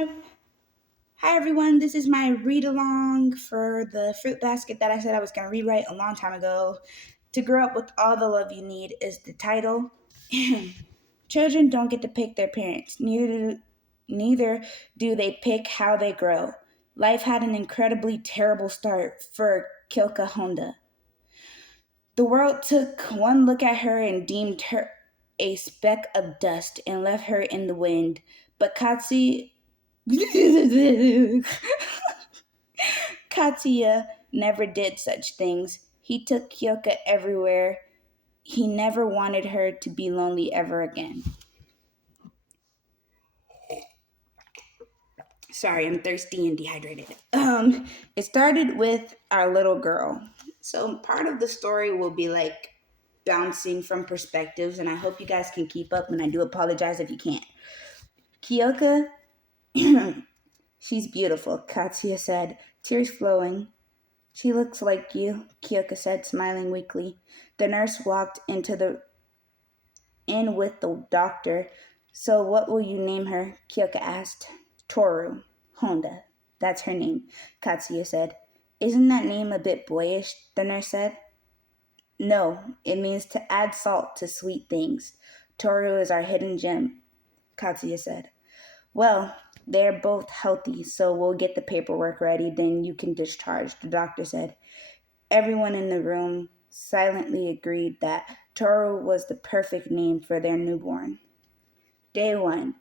Hi, hi everyone. This is my read along for the fruit basket that I said I was going to rewrite a long time ago. To grow up with all the love you need is the title. Children don't get to pick their parents. Neither do they pick how they grow. Life had an incredibly terrible start for Kilka Honda. The world took one look at her and deemed her a speck of dust and left her in the wind. But Katsuya never did such things. He took Kyoka everywhere. He never wanted her to be lonely ever again. Sorry, I'm thirsty and dehydrated. It started with our little girl. So part of the story will be like bouncing from perspectives, and I hope you guys can keep up, and I do apologize if you can't. Kyoka, she's beautiful, Katsuya said, tears flowing. She looks like you, Kyoka said, smiling weakly. The nurse walked in with the doctor. So what will you name her? Kyoka asked. Toru. Honda. That's her name, Katsuya said. Isn't that name a bit boyish? The nurse said. No, it means to add salt to sweet things. Toru is our hidden gem, Katsuya said. Well, they're both healthy, so we'll get the paperwork ready, then you can discharge, the doctor said. Everyone in the room silently agreed that Toru was the perfect name for their newborn. Day one.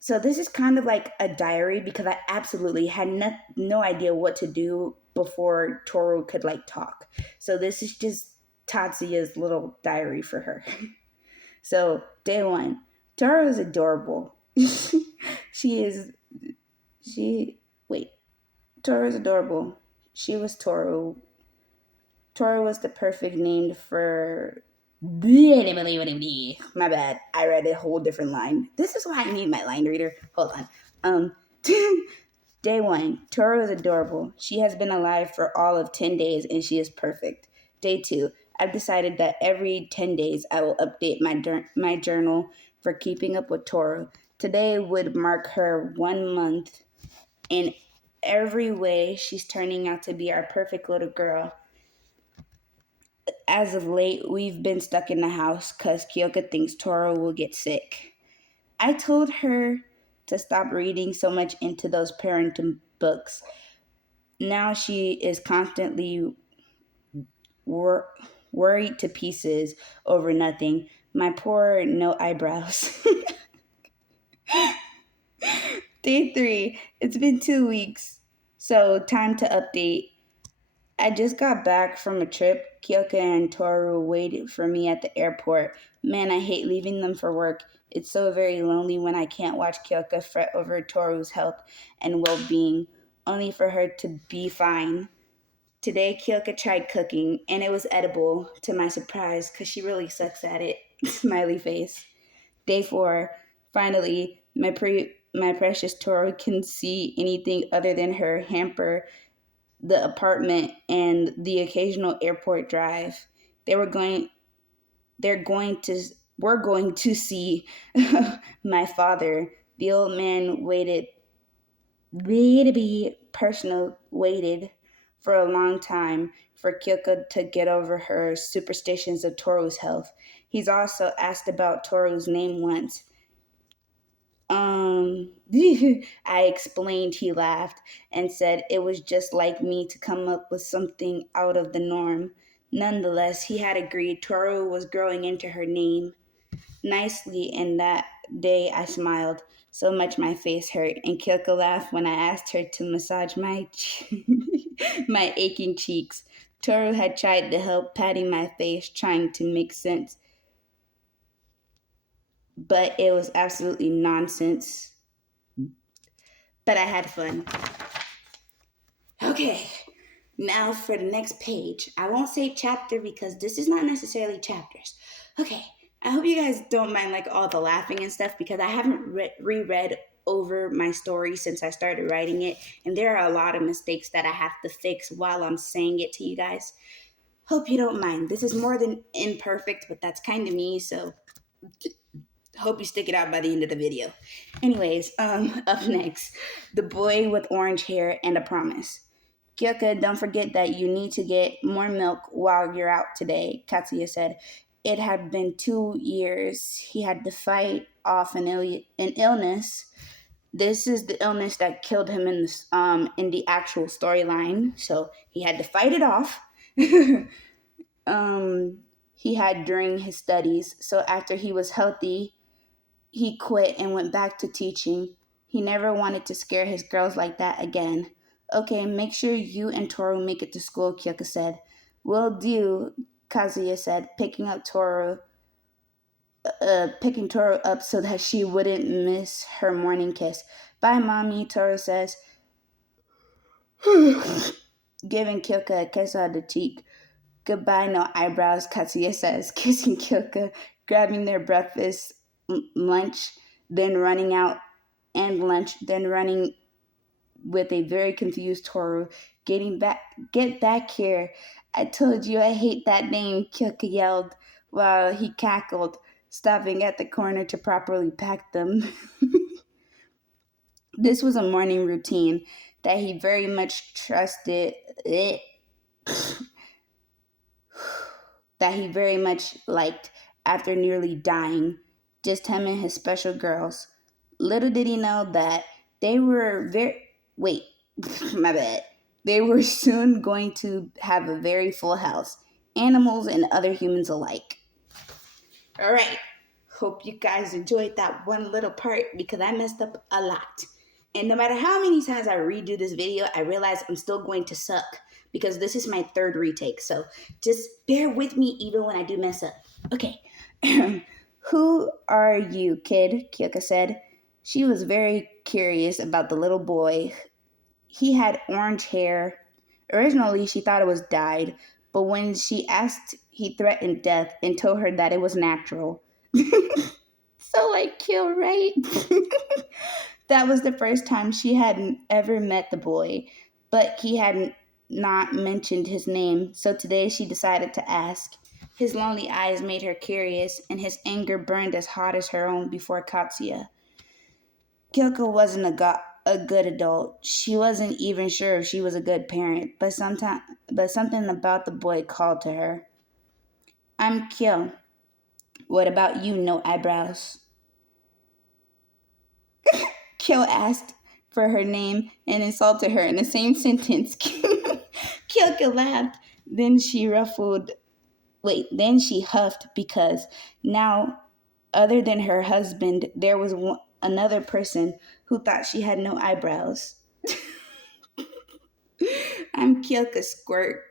So this is kind of like a diary because I absolutely had no idea what to do before Toru could like talk. So this is just Tatsuya's little diary for her. So day one. Toru is adorable. she is she wait. Toru is adorable. She was Toru. Toru was the perfect name for. My bad. I read a whole different line. This is why I need my line reader. Hold on. Um, Day one. Toru is adorable. She has been alive for all of 10 days and she is perfect. Day two. I've decided that every 10 days I will update my journal for keeping up with Toru. Today would mark her 1 month. In every way, she's turning out to be our perfect little girl. As of late, we've been stuck in the house because Kyoka thinks Toru will get sick. I told her to stop reading so much into those parenting books. Now she is constantly worried to pieces over nothing. My poor no eyebrows. Day three. It's been 2 weeks. So time to update. I just got back from a trip. Kyoka and Toru waited for me at the airport. Man, I hate leaving them for work. It's so very lonely when I can't watch Kyoka fret over Toru's health and well-being, only for her to be fine. Today, Kyoka tried cooking, and it was edible, to my surprise, because she really sucks at it. Smiley face. Day four. Finally, my precious Toru can see anything other than her hamper, the apartment, and the occasional airport drive. They were going they're going to we're going to see my father. The old man waited for a long time for Kyoko to get over her superstitions of Toru's health. He's also asked about Toru's name once. I explained, he laughed, and said it was just like me to come up with something out of the norm. Nonetheless, he had agreed Toru was growing into her name nicely, and that day I smiled so much my face hurt, and Kyoko laughed when I asked her to massage my aching cheeks. Toru had tried to help, patting my face, trying to make sense, but it was absolutely nonsense. But I had fun. Okay, now for the next page. I won't say chapter because this is not necessarily chapters. Okay, I hope you guys don't mind like all the laughing and stuff because I haven't reread over my story since I started writing it, and there are a lot of mistakes that I have to fix while I'm saying it to you guys. Hope you don't mind. This is more than imperfect, but that's kind of me, so Hope you stick it out by the end of the video. Anyways, up next, the boy with orange hair and a promise. Kyoka, don't forget that you need to get more milk while you're out today, Katsuya said. It had been 2 years. He had to fight off an illness. This is the illness that killed him in the actual storyline. So he had to fight it off. um, he had during his studies. So after he was healthy, he quit and went back to teaching. He never wanted to scare his girls like that again. Okay, make sure you and Toru make it to school, Kyoka said. Will do, Kazuya said, picking Toru up so that she wouldn't miss her morning kiss. Bye, Mommy, Toru says, giving Kyoka a kiss on the cheek. Goodbye, no eyebrows, Katsuya says, kissing Kyoka, grabbing their breakfast, lunch, then running out, and lunch, then running with a very confused Toru. Get back here. I told you I hate that name, Kyoka yelled while he cackled, stopping at the corner to properly pack them. This was a morning routine that he very much trusted. That he very much liked after nearly dying, just him and his special girls. Little did he know that they were wait, my bad. They were soon going to have a very full house, animals and other humans alike. All right, hope you guys enjoyed that one little part because I messed up a lot. And no matter how many times I redo this video, I realize I'm still going to suck because this is my third retake. So just bear with me even when I do mess up. Okay. Who are you, kid? Kyoka said. She was very curious about the little boy. He had orange hair. Originally, she thought it was dyed, but when she asked, he threatened death and told her that it was natural. So like kill, right? That was the first time she hadn't ever met the boy, but he hadn't not mentioned his name, so today she decided to ask. His lonely eyes made her curious, and his anger burned as hot as her own before Katsuya. Kyoko wasn't a good adult. She wasn't even sure if she was a good parent, but something about the boy called to her. I'm Kyo. What about you, no eyebrows? Kyo asked for her name and insulted her in the same sentence. Kyoko laughed. Then she huffed because now, other than her husband, there was another person who thought she had no eyebrows. I'm Kyoka Squirt,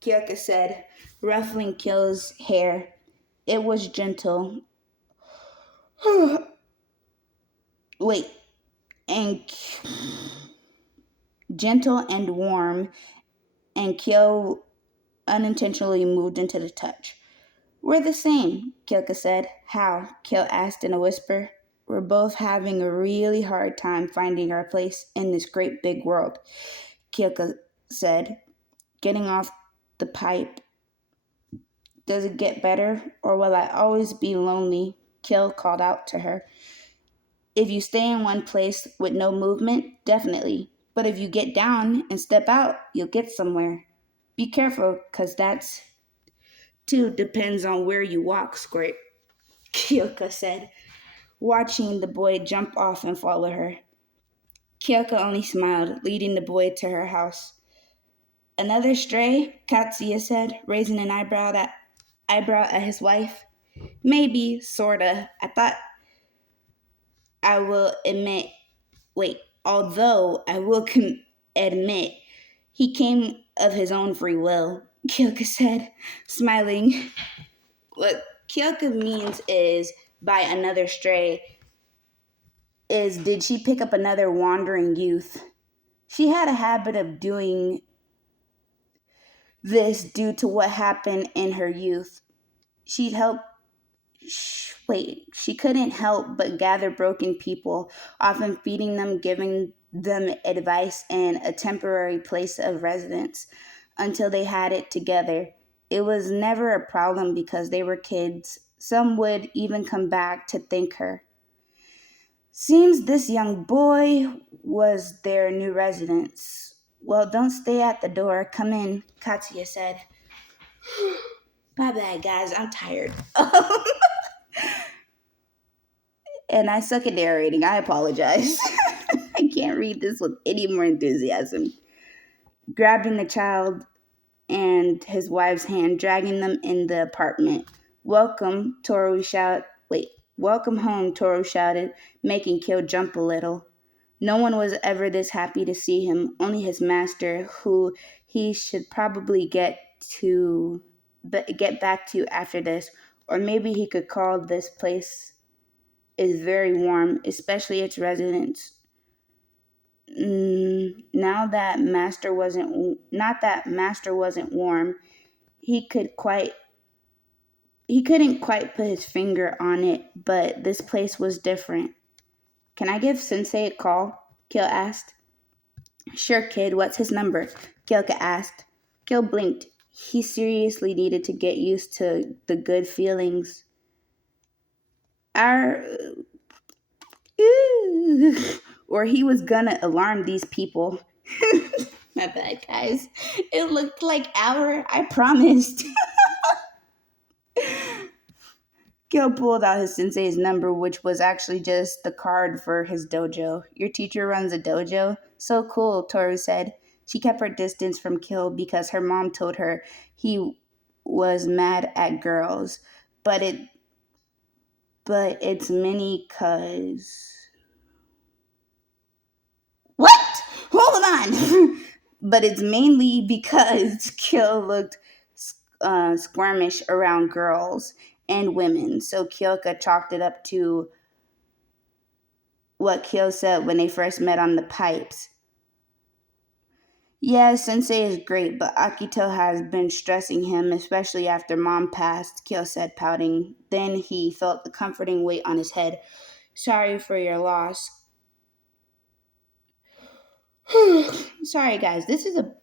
Kyoka said, ruffling Kyo's hair. It was gentle. Wait, and gentle and warm, and Kyo unintentionally moved into the touch. We're the same, Kyoka said. How? Kyo asked in a whisper. We're both having a really hard time finding our place in this great big world, Kyoka said, getting off the pipe. Does it get better, or will I always be lonely? Kyo called out to her. If you stay in one place with no movement, definitely. But if you get down and step out, you'll get somewhere. Be careful, because that's too depends on where you walk, Squirt, Kyoka said, watching the boy jump off and follow her. Kyoka only smiled, leading the boy to her house. Another stray, Katsuya said, raising an eyebrow at his wife. Maybe, sorta. I will admit, although I will admit, he came of his own free will, Kyoka said, smiling. What Kyoka means is, by another stray, is did she pick up another wandering youth? She had a habit of doing this due to what happened in her youth. She'd help she couldn't help but gather broken people, often feeding them, giving them advice, and a temporary place of residence until they had it together. It was never a problem because they were kids, Some would even come back to thank her. Seems this young boy was their new residence. Well, don't stay at the door. Come in, Katsuya said. My bad, guys. I'm tired. And I suck at narrating. I apologize. I can't read this with any more enthusiasm. Grabbing the child and his wife's hand, dragging them in the apartment. Welcome, Toru shouted. Wait, welcome home, Toru shouted, making Kyo jump a little. No one was ever this happy to see him, only his master, who he should probably get back to after this, or maybe he could call this place is very warm, especially its residents. Now that master wasn't not that master wasn't warm, he couldn't quite put his finger on it, but this place was different. Can I give Sensei a call? Kyo asked. Sure, kid. What's his number? Kyoka asked. Kyo blinked. He seriously needed to get used to the good feelings. Our or he was gonna alarm these people. My bad, guys. It looked like our. I promised. Gil pulled out his sensei's number, which was actually just the card for his dojo. Your teacher runs a dojo? So cool, Toru said. She kept her distance from Kyo because her mom told her he was mad at girls. But it's many cuz. What? Hold on! But it's mainly because Kyo looked squirmish around girls and women. So Kyoka chalked it up to what Kyo said when they first met on the pipes. Yeah, Sensei is great, but Akito has been stressing him, especially after Mom passed, Kyo said, pouting. Then he felt the comforting weight on his head. Sorry for your loss. Sorry, guys. This is a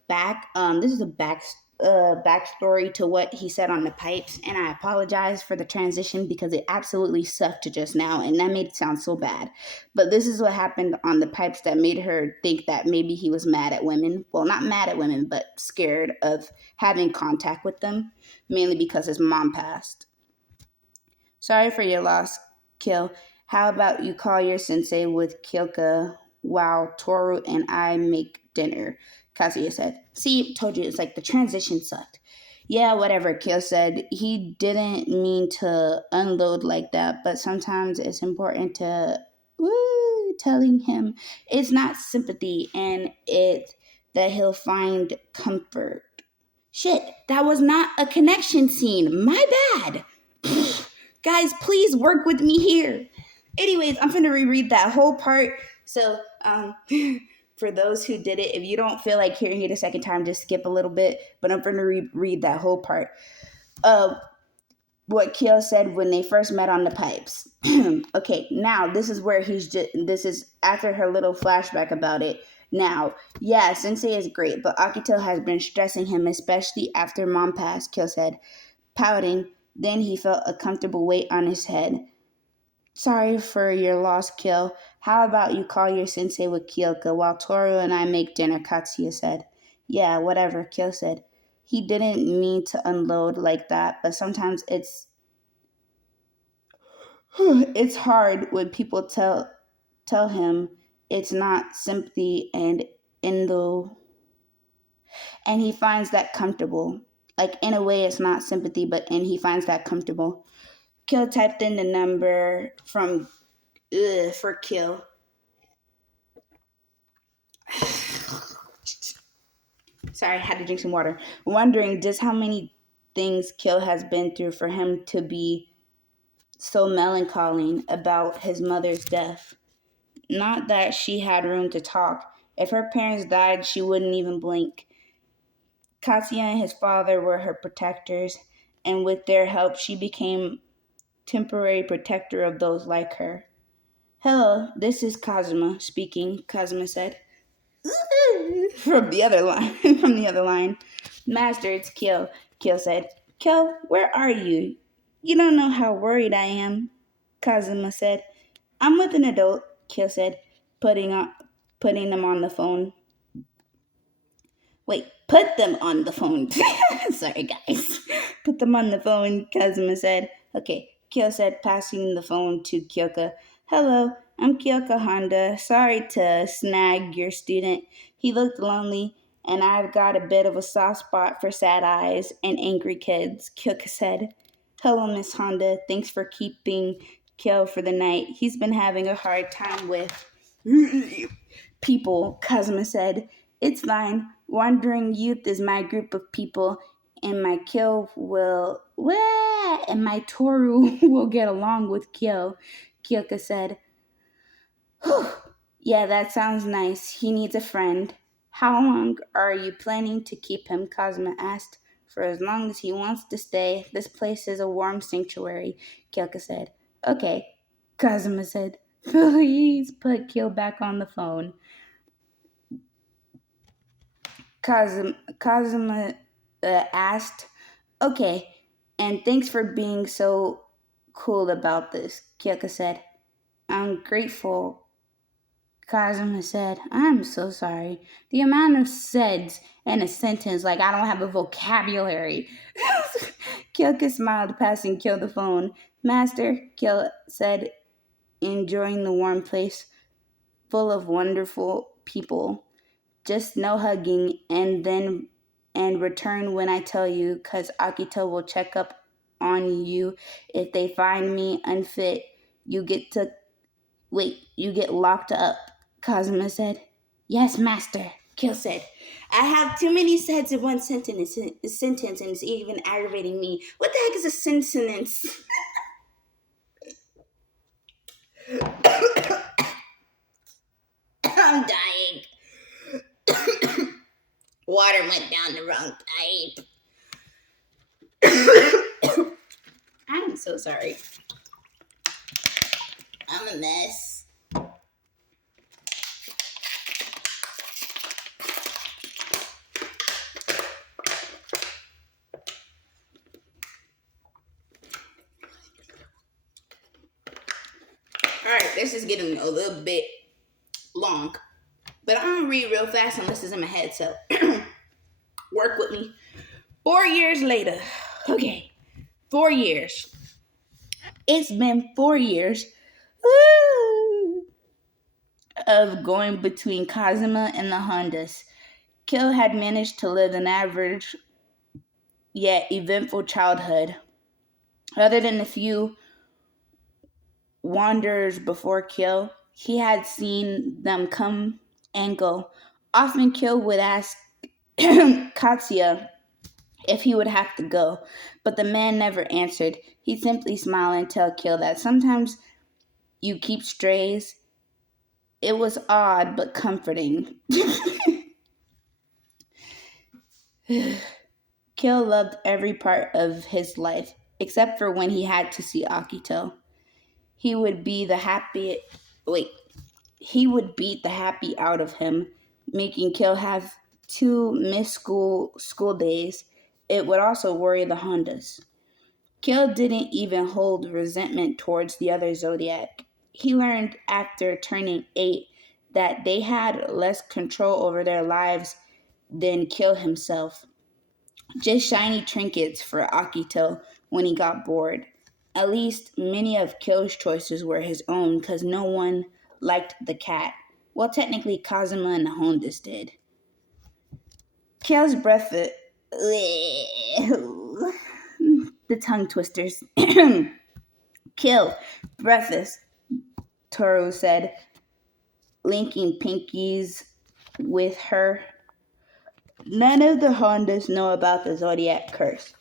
backstory to what he said on the pipes, and I apologize for the transition because it absolutely sucked just now, and that made it sound so bad. But this is what happened on the pipes that made her think that maybe he was mad at women. Well, not mad at women, but scared of having contact with them, mainly because his mom passed. Sorry for your loss, Kyo. How about you call your sensei with Kyoka while Toru and I make dinner? Kazuya said. See, told you, it's like the transition sucked. Yeah, whatever, Kyo said. He didn't mean to unload like that, but sometimes it's important to telling him it's not sympathy and it that he'll find comfort. Shit, that was not a connection scene. My bad. Guys, please work with me here. Anyways, I'm gonna reread that whole part. So, for those who did it, if you don't feel like hearing it a second time, just skip a little bit. But I'm gonna read that whole part. What Kyo said when they first met on the pipes. Okay, now this is where this is after her little flashback about it. Now, yeah, Sensei is great, but Akito has been stressing him, especially after Mom passed, Kyo said, pouting. Then he felt a comfortable weight on his head. Sorry for your loss, Kyo. How about you call your sensei with Kyoka while Toru and I make dinner, Katsuya said. Yeah, whatever, Kyo said. He didn't mean to unload like that, but sometimes it's hard when people tell him it's not sympathy and he finds that comfortable. Like in a way it's not sympathy, and he finds that comfortable. Kill typed in the number from for Kill. Sorry, I had to drink some water. Wondering just how many things Kill has been through for him to be so melancholy about his mother's death. Not that she had room to talk. If her parents died, she wouldn't even blink. Katsuya and his father were her protectors, and with their help, she became temporary protector of those like her. Hello, this is Kazuma speaking, Kazuma said. From the other line. Master, it's Kyo, Kyo said. Kyo, where are you? You don't know how worried I am, Kazuma said. I'm with an adult, Kyo said, putting on, putting them on the phone. Wait, put them on the phone. Sorry, guys. Put them on the phone, Kazuma said. Okay, Kyo said, passing the phone to Kyoka. Hello, I'm Kyoka Honda. Sorry to snag your student. He looked lonely, and I've got a bit of a soft spot for sad eyes and angry kids, Kyoka said. Hello, Miss Honda. Thanks for keeping Kyo for the night. He's been having a hard time with people, Kazuma said. It's fine. Wandering Youth is my group of people, and my Kyo will. Wah, and my Toru will get along with Kyo, Kyoka said. Whew. Yeah, that sounds nice. He needs a friend. How long are you planning to keep him? Kazuma asked. For as long as he wants to stay. This place is a warm sanctuary, Kyoka said. Okay, Kazuma said. Please put Kyo back on the phone. Kazuma asked, okay, and thanks for being so cool about this, Kyoka said. I'm grateful, Kazuma said. I'm so sorry. The amount of saids in a sentence, like I don't have a vocabulary. Kyoka smiled, passing Kyo the phone. Master, Kyo said, enjoying the warm place full of wonderful people. Just no hugging and return when I tell you, cause Akito will check up on you. If they find me unfit, you get to you get locked up, Kazuma said. Yes, master, Kill said. I have too many sets in one sentence, and it's even aggravating me. What the heck is a sentence? I'm dying. Water went down the wrong pipe. I'm so sorry. I'm a mess. Alright, this is getting a little bit long. But I'm going to read real fast unless it's in my head, so work with me. 4 years later. Okay, 4 years. It's been 4 years of going between Kazuma and the Hondas. Kill had managed to live an average yet eventful childhood. Other than a few wanderers before Kill, he had seen them come and go. Often Kill would ask Katsuya if he would have to go, but the man never answered. He'd simply smile and tell Kill that sometimes you keep strays. It was odd but comforting. Kill loved every part of his life, except for when he had to see Akito. He would be the happy wait, he would beat the happy out of him, making Kill have 2 missed school days. It would also worry the Hondas. Kill didn't even hold resentment towards the other Zodiac. He learned after turning 8 that they had less control over their lives than Kill himself. Just shiny trinkets for Akito when he got bored. At least many of Kyo's choices were his own because no one liked the cat. Well, technically, Kazuma and the Hondas did. Kyo's breath. The tongue twisters. Kill. Breathless, Toru said, linking pinkies with her. None of the Hondas know about the Zodiac curse.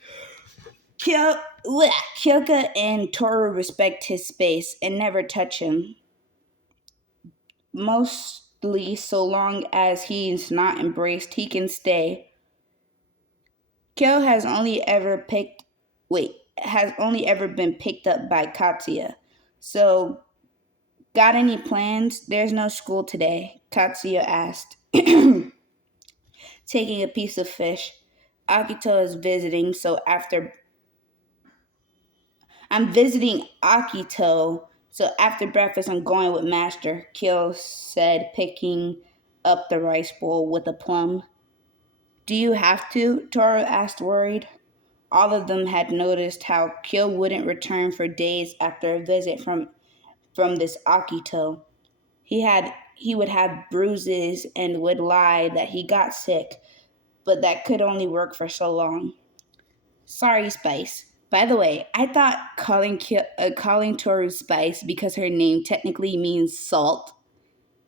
Kyoka and Toru respect his space and never touch him. Mostly so long as he's not embraced, he can stay. Kyo has only ever been picked up by Katsuya. So, got any plans? There's no school today, Katsuya asked, taking a piece of fish. Akito is visiting, so after I'm visiting Akito, so after breakfast I'm going with Master, Kyo said, picking up the rice bowl with a plum. Do you have to? Toru asked, worried. All of them had noticed how Kyo wouldn't return for days after a visit from this Akito. He would have bruises and would lie that he got sick, but that could only work for so long. Sorry, Spice. By the way, I thought calling Toru Spice because her name technically means salt,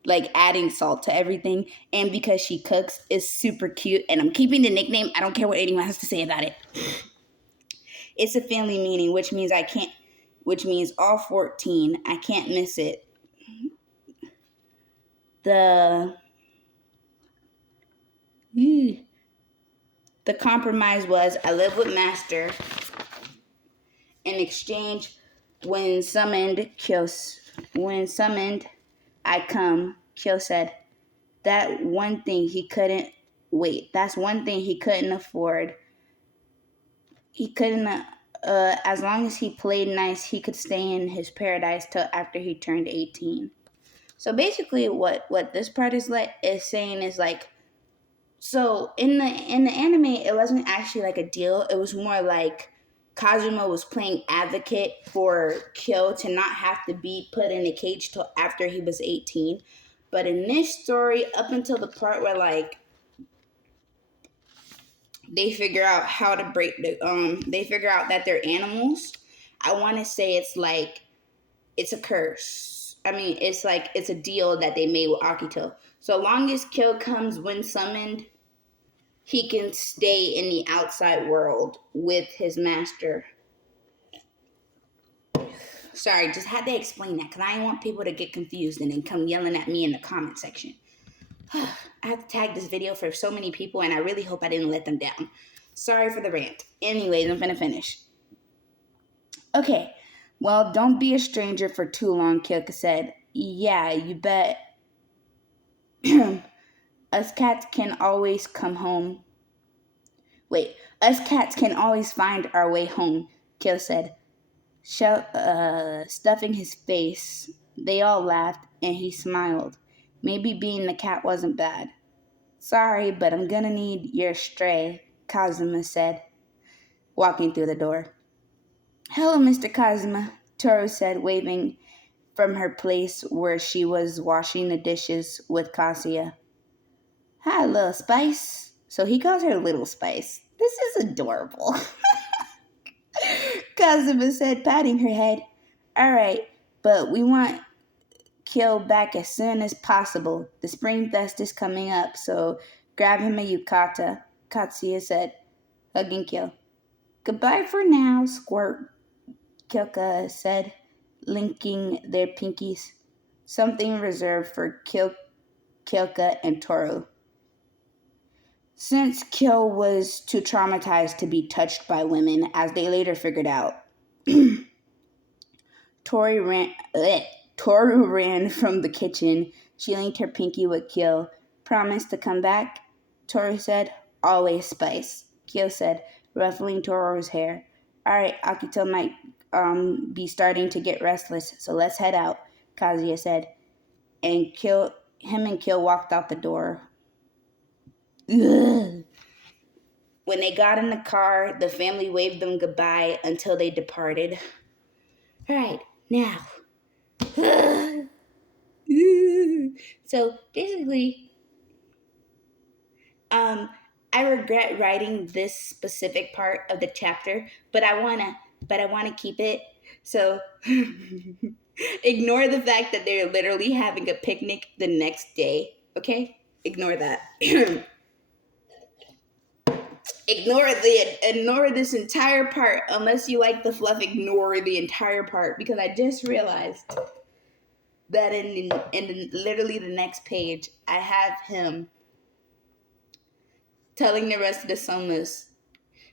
like adding salt to everything, and because she cooks is super cute. And I'm keeping the nickname. I don't care what anyone has to say about it. It's a family meeting, which means all 14. I can't miss it. The the compromise was I live with Master. In exchange, when summoned, I come. Kyo said, that one thing he couldn't wait. That's one thing he couldn't afford. He couldn't. As long as he played nice, he could stay in his paradise till after he turned 18. So basically, what this part is saying is like, so in the anime, it wasn't actually like a deal. It was more like Kazuma was playing advocate for Kyo to not have to be put in a cage till after he was 18. But in this story, up until the part where like they figure out how to break they figure out that they're animals. I want to say it's like it's a curse. I mean, it's like it's a deal that they made with Akito. So long as Kyo comes when summoned, he can stay in the outside world with his master. Sorry, just had to explain that because I didn't want people to get confused and then come yelling at me in the comment section. I have to tag this video for so many people and I really hope I didn't let them down. Sorry for the rant. Anyways, I'm gonna finish. Okay, well, don't be a stranger for too long, Kyoka said. Yeah, you bet. Us cats can always come home. Wait, us cats can always find our way home, Kyo said, stuffing his face. They all laughed, and he smiled. Maybe being the cat wasn't bad. Sorry, but I'm gonna need your stray, Kazuma said, walking through the door. Hello, Mr. Kazuma, Toru said, waving from her place where she was washing the dishes with Kazuya. Hi, Little Spice. So he calls her Little Spice. This is adorable. Kazuma said, patting her head. All right, but we want Kyo back as soon as possible. The Spring Fest is coming up, so grab him a yukata, Katsuya said, hugging Kyo. Goodbye for now, Squirt, Kyoka said, linking their pinkies. Something reserved for Kyoka and Toru. Since Kyo was too traumatized to be touched by women, as they later figured out, Toru ran from the kitchen. She linked her pinky with Kyo. Promise to come back? Toru said. Always, Spice, Kyo said, ruffling Toru's hair. All right, Akito might be starting to get restless, so let's head out, Kazuya said. And him and Kyo walked out the door. Ugh. When they got in the car, the family waved them goodbye until they departed. All right, now. So basically, I regret writing this specific part of the chapter, but I wanna keep it. So ignore the fact that they're literally having a picnic the next day. Okay, ignore that. Ignore this entire part unless you like the fluff. Ignore the entire part because I just realized that in literally the next page I have him telling the rest of the Somas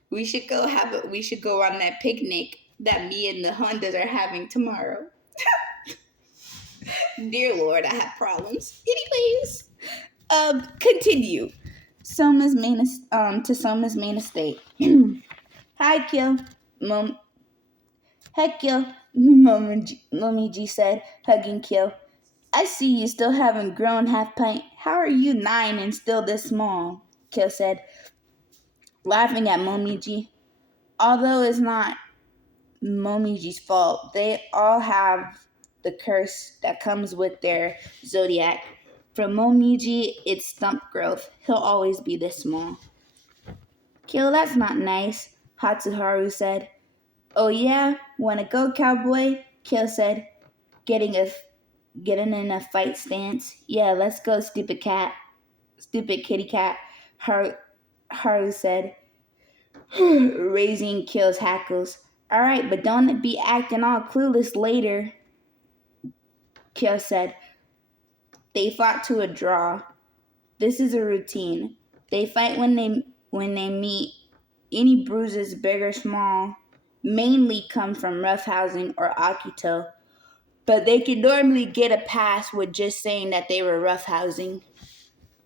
we should go on that picnic that me and the Hondas are having tomorrow. Dear Lord, I have problems. Anyways, continue. Soma's main estate. Hi, Kyo. Heck, Kyo, Momiji said, hugging Kyo. I see you still haven't grown half pint. How are you 9 and still this small? Kyo said, laughing at Momiji. Although it's not Momiji's fault, they all have the curse that comes with their zodiac. For Momiji, it's stump growth. He'll always be this small. Kyo, that's not nice, Hatsuharu said. Oh yeah? Wanna go, cowboy? Kyo said, getting a getting in a fight stance. Yeah, let's go, stupid cat. Stupid kitty cat, Haru said, raising Kyo's hackles. Alright, but don't be acting all clueless later, Kyo said. They fought to a draw. This is a routine. They fight when they meet. Any bruises, big or small, mainly come from roughhousing or akito, but they can normally get a pass with just saying that they were roughhousing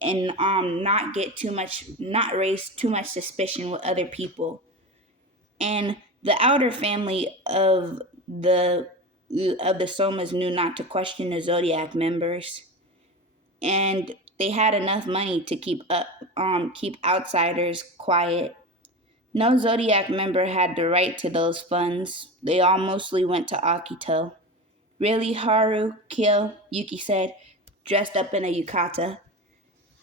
and not raise too much suspicion with other people. And the outer family of the Somas knew not to question the Zodiac members, and they had enough money to keep outsiders quiet. No Zodiac member had the right to those funds. They all mostly went to Akito. Really, Haru, Kyo, Yuki said, dressed up in a yukata.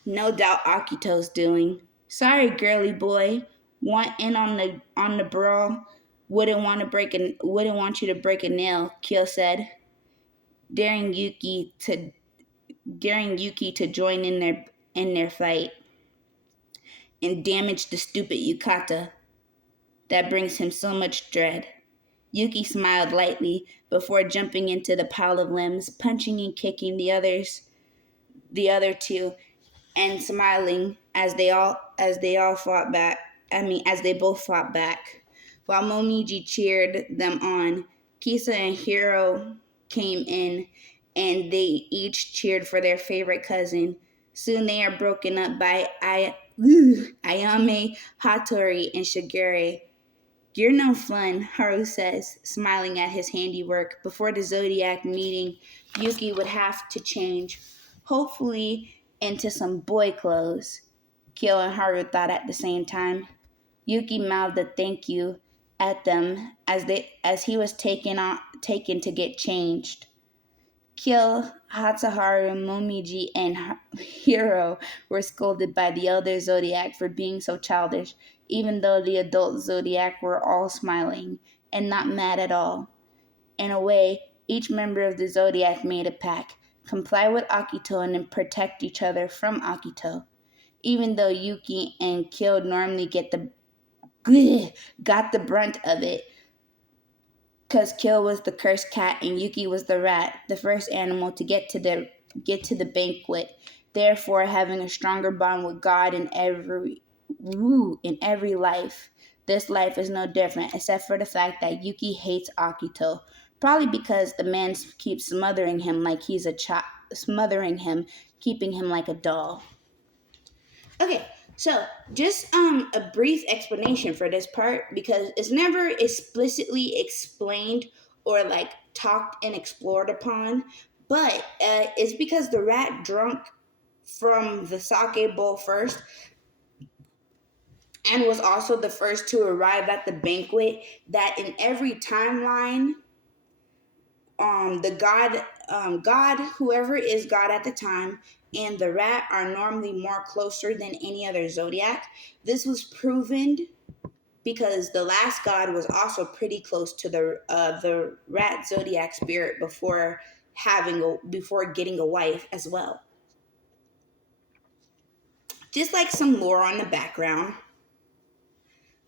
No doubt Akito's doing. Sorry, girly boy. Want in on the brawl? Wouldn't want you to break a nail, Kyo said, daring Yuki to join in their fight and damage the stupid yukata that brings him so much dread. Yuki smiled lightly before jumping into the pile of limbs, punching and kicking the other two, and smiling as they fought back. As they both fought back. While Momiji cheered them on, Kisa and Hiro came in, and they each cheered for their favorite cousin. Soon they are broken up by Ayame, Hattori, and Shigure. You're no fun, Haru says, smiling at his handiwork. Before the Zodiac meeting, Yuki would have to change, hopefully into some boy clothes. Kyo and Haru thought at the same time. Yuki mouthed a thank you at them as he was taken to get changed. Kyo, Hatsuharu, Momiji, and Hiro were scolded by the elder Zodiac for being so childish, even though the adult Zodiac were all smiling and not mad at all. In a way, each member of the Zodiac made a pact: comply with Akito and then protect each other from Akito. Even though Yuki and Kyo normally got the brunt of it, because Kyo was the cursed cat and Yuki was the rat, the first animal to get to the banquet, therefore having a stronger bond with God in every life. This life is no different, except for the fact that Yuki hates Akito, probably because the man keeps smothering him like he's a child, smothering him, keeping him like a doll. Okay, so just a brief explanation for this part because it's never explicitly explained or like talked and explored upon, but it's because the rat drunk from the sake bowl first and was also the first to arrive at the banquet that in every timeline the god, whoever is God at the time, and the rat are normally more closer than any other zodiac. This was proven because the last god was also pretty close to the rat zodiac spirit before getting a wife as well. Just like some lore on the background.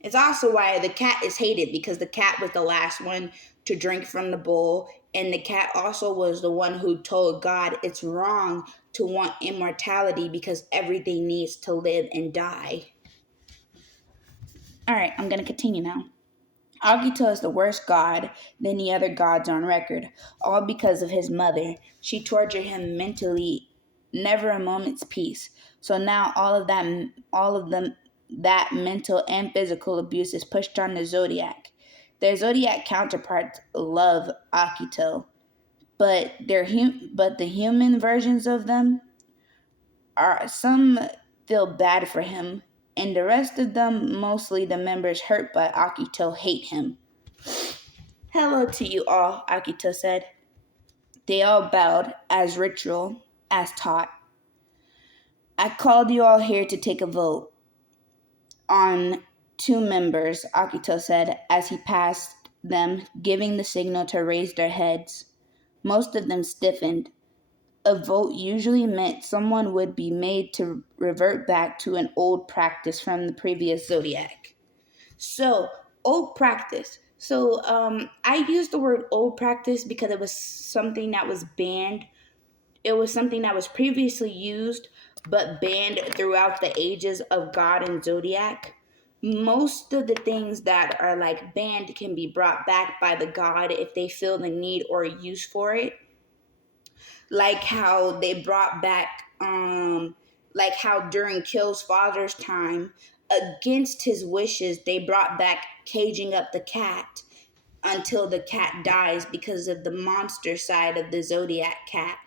It's also why the cat is hated, because the cat was the last one to drink from the bowl, and the cat also was the one who told God it's wrong to want immortality because everything needs to live and die. Alright, I'm going to continue now. Agito is the worst god than the other gods on record, all because of his mother. She tortured him mentally, never a moment's peace. So now all of that mental and physical abuse is pushed on the Zodiac. Their zodiac counterparts love Akito, but the human versions of them are some feel bad for him, and the rest of them, mostly the members hurt by Akito, hate him. Hello to you all, Akito said. They all bowed as ritual, as taught. I called you all here to take a vote on two members, Akito said as he passed them, giving the signal to raise their heads. Most of them stiffened. A vote usually meant someone would be made to revert back to an old practice from the previous zodiac. So, old practice. So, I used the word old practice because it was something that was banned. It was something that was previously used but banned throughout the ages of God and zodiac. Most of the things that are like banned can be brought back by the god if they feel the need or use for it, like how they brought back like how during Kill's father's time, against his wishes, they brought back caging up the cat until the cat dies because of the monster side of the zodiac cat.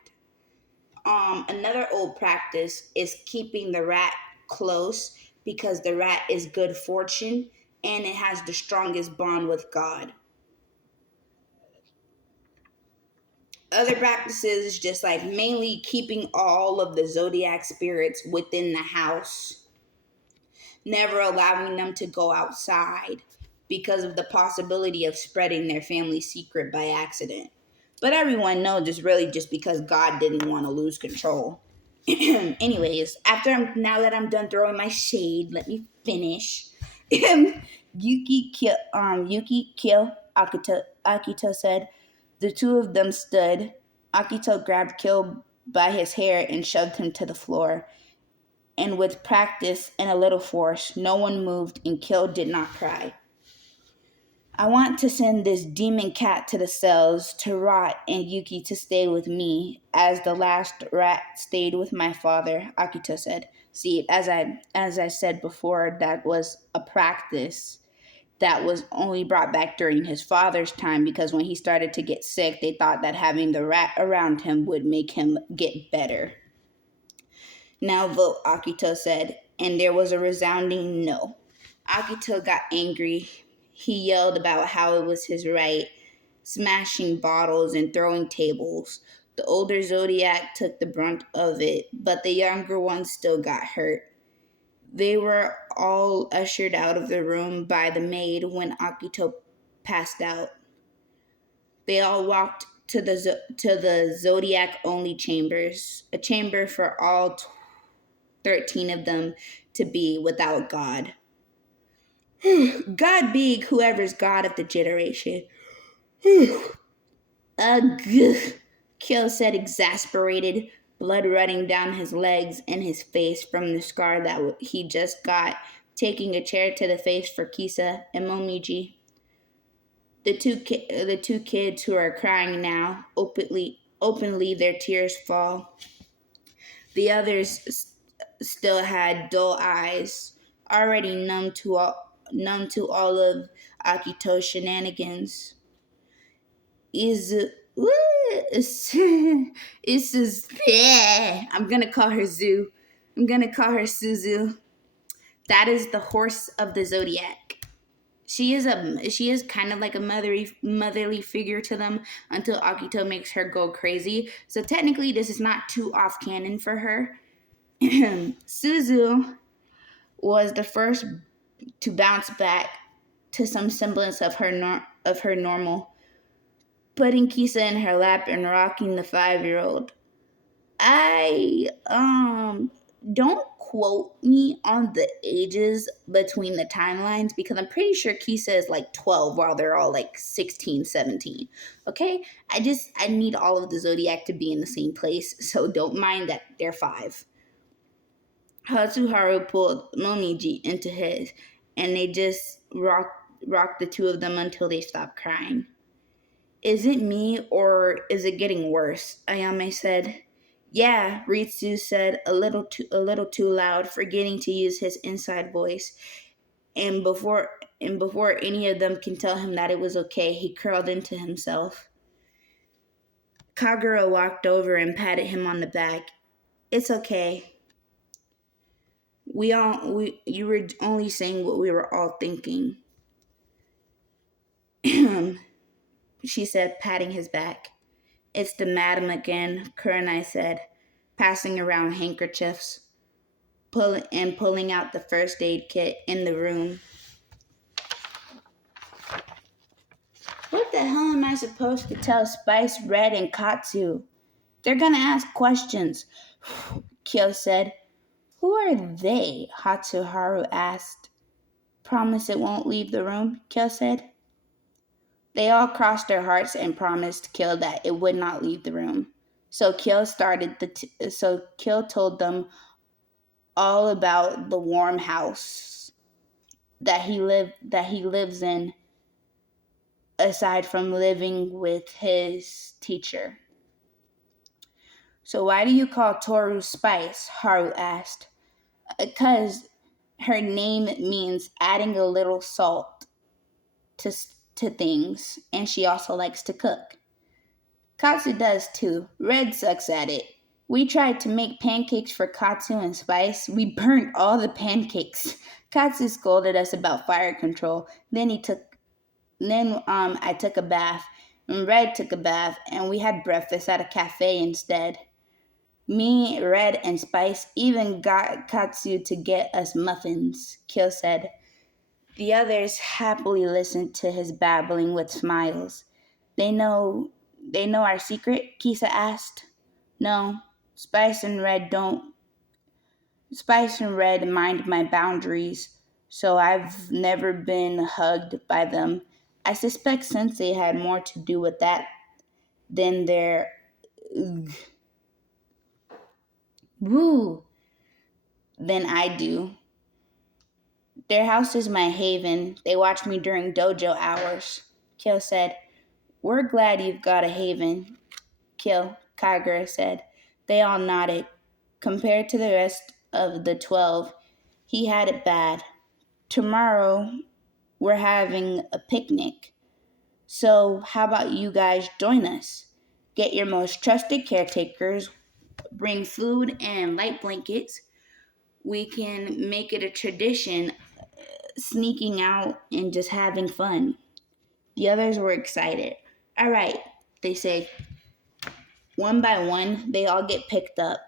Another old practice is keeping the rat close because the rat is good fortune and it has the strongest bond with God. Other practices is just like mainly keeping all of the zodiac spirits within the house, never allowing them to go outside because of the possibility of spreading their family secret by accident. But everyone knows it's really just because God didn't want to lose control. Anyways, now that I'm done throwing my shade, let me finish. Yuki kill Akito said. The two of them stood. Akito grabbed Kyo by his hair and shoved him to the floor. And with practice and a little force, no one moved and Kyo did not cry. I want to send this demon cat to the cells to rot and Yuki to stay with me, as the last rat stayed with my father, Akito said. See, as I said before, that was a practice that was only brought back during his father's time because when he started to get sick, they thought that having the rat around him would make him get better. Now vote, Akito said, and there was a resounding no. Akito got angry. He yelled about how it was his right, smashing bottles and throwing tables. The older Zodiac took the brunt of it, but the younger ones still got hurt. They were all ushered out of the room by the maid when Akito passed out. They all walked to the Zodiac only chambers, a chamber for all 13 of them to be without God. God being whoever's God of the generation. Ugh, Kill said, exasperated, blood running down his legs and his face from the scar that he just got, taking a chair to the face for Kisa and Momiji. The two kids who are crying now, openly their tears fall. The others still had dull eyes, already numb to all of Akito's shenanigans. I'm gonna call her Zoo. I'm gonna call her Suzu. That is the horse of the zodiac. She is kind of like a motherly figure to them until Akito makes her go crazy. So technically, this is not too off canon for her. Suzu was the first to bounce back to some semblance of her normal, putting Kisa in her lap and rocking the 5-year-old. I don't quote me on the ages between the timelines because I'm pretty sure Kisa is like 12 while they're all like 16, 17. Okay? I need all of the zodiac to be in the same place, so don't mind that they're 5. Hatsuharu pulled Momiji into his, and they just rocked the two of them until they stopped crying. Is it me, or is it getting worse? Ayame said. Yeah, Ritsu said, a little too loud, forgetting to use his inside voice. And before any of them can tell him that it was okay, he curled into himself. Kagura walked over and patted him on the back. It's okay. You were only saying what we were all thinking. She said, patting his back. It's the madam again, Kurenai said, passing around handkerchiefs, pulling out the first aid kit in the room. What the hell am I supposed to tell Spice, Red, and Katsu? They're gonna ask questions, Kyo said. Who are they? Hatsuharu asked. Promise it won't leave the room, Kyo said. They all crossed their hearts and promised Kyo that it would not leave the room. So Kyo told them all about the warm house that he lives in, aside from living with his teacher. So why do you call Toru Spice? Haru asked. Because her name means adding a little salt to things, and she also likes to cook. Katsu does too. Red sucks at it. We tried to make pancakes for Katsu and Spice. We burnt all the pancakes. Katsu scolded us about fire control. Then I took a bath, and Red took a bath, and we had breakfast at a cafe instead. Me, Red, and Spice even got Katsu to get us muffins, Kyo said. The others happily listened to his babbling with smiles. They know our secret? Kisa asked. No, Spice and Red mind my boundaries, so I've never been hugged by them. I suspect Sensei had more to do with that than their woo than I do. Their house is my haven. They watch me during dojo hours. Kyo said, We're glad you've got a haven, Kagura said. They all nodded. Compared to the rest of the 12, he had it bad. Tomorrow, we're having a picnic. So, how about you guys join us? Get your most trusted caretakers, bring food and light blankets. We can make it a tradition, sneaking out and just having fun. The others were excited. All right, they said. One by one, they all get picked up.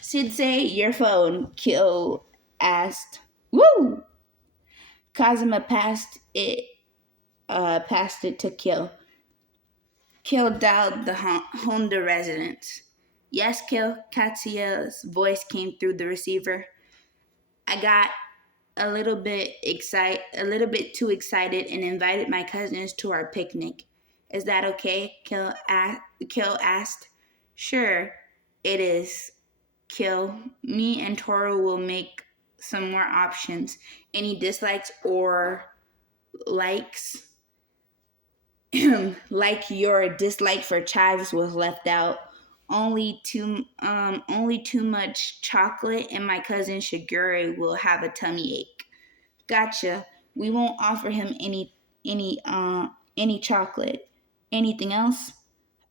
Sensei, your phone, Kyo asked. Woo! Kazuma passed it to Kyo. Kyo dialed the Honda residence. Yes, Kyo, Katsuya's voice came through the receiver. I got a little bit too excited and invited my cousins to our picnic. Is that okay? Kyo asked. Sure, it is. Kyo, me and Toru will make some more options. Any dislikes or likes? Like your dislike for chives was left out. Only too much chocolate, and my cousin Shigure will have a tummy ache. Gotcha. We won't offer him any chocolate. Anything else?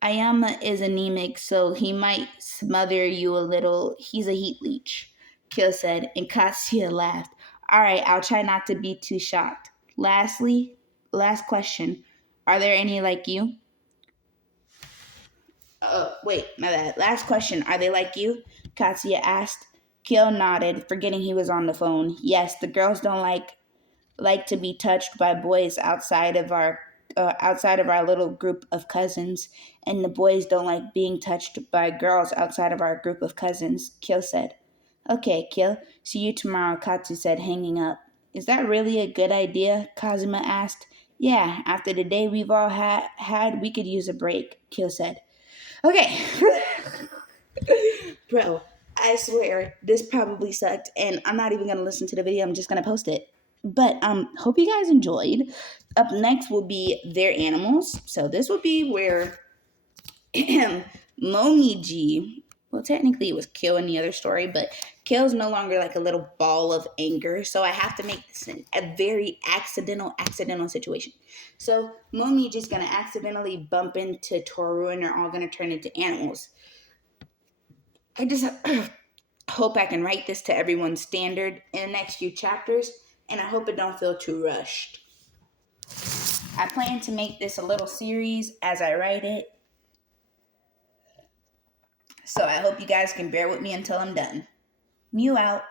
Ayama is anemic, so he might smother you a little. He's a heat leech, Kyo said, and Katsuya laughed. All right, I'll try not to be too shocked. Last question. Are there any like you? Wait, my bad. Last question. Are they like you? Katsuya asked. Kyo nodded, forgetting he was on the phone. Yes, the girls don't like to be touched by boys outside of our little group of cousins, and the boys don't like being touched by girls outside of our group of cousins, Kyo said. Okay, Kyo, see you tomorrow, Katsu said, hanging up. Is that really a good idea? Kazuma asked. Yeah, after the day we've all had, we could use a break, Kyo said. Okay. Bro, I swear, this probably sucked, and I'm not even going to listen to the video, I'm just going to post it. But hope you guys enjoyed. Up next will be their animals. So this will be where Momiji Well, technically it was Kill in the other story, but Kill's no longer like a little ball of anger. So I have to make this a very accidental situation. So Momi just gonna accidentally bump into Toru and they're all gonna turn into animals. I just hope I can write this to everyone's standard in the next few chapters, and I hope it don't feel too rushed. I plan to make this a little series as I write it, so I hope you guys can bear with me until I'm done. Mew out.